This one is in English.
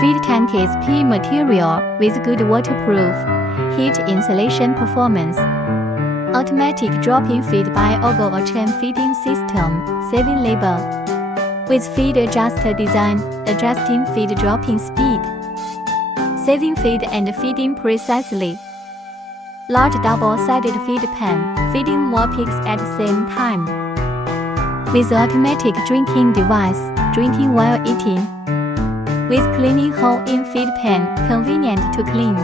Feed tank is PE material with good waterproof, heat insulation performance. Automatic drop-in feed by auger or chain feeding system, saving labor. With feed adjuster design, adjusting feed drop-in speed. Saving feed and feeding precisely. Large double-sided feed pan, feeding more pigs at the same time. With automatic drinking device, drinking while eating. With cleaning hole in feed pan, convenient to clean.